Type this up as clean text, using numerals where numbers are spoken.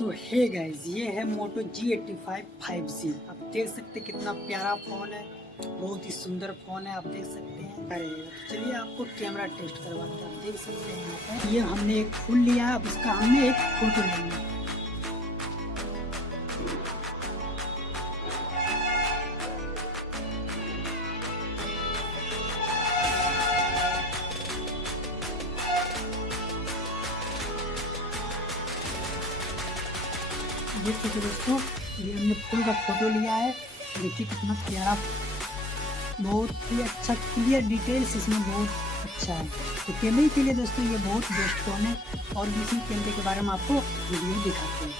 तो hey guys, ये है मोटो G85 5G। आप देख सकते हैं कितना प्यारा फ़ोन है, बहुत ही सुंदर फ़ोन है। आप देख सकते हैं। अरे चलिए आपको कैमरा टेस्ट करवाते हैं। आप देख सकते हैं यहाँ पर ये हमने एक फुल लिया, अब इसका हमने एक फोटो ले लिया। देख सकते दोस्तों, ये हमने फुल का फोटो लिया है। देखिए कितना प्यारा, बहुत ही अच्छा क्लियर डिटेल्स इसमें बहुत अच्छा है। तो कैमरे के लिए दोस्तों ये बहुत बेस्ट फ़ोन है। और इसी कैमरे के बारे में आपको वीडियो दिखाते हैं।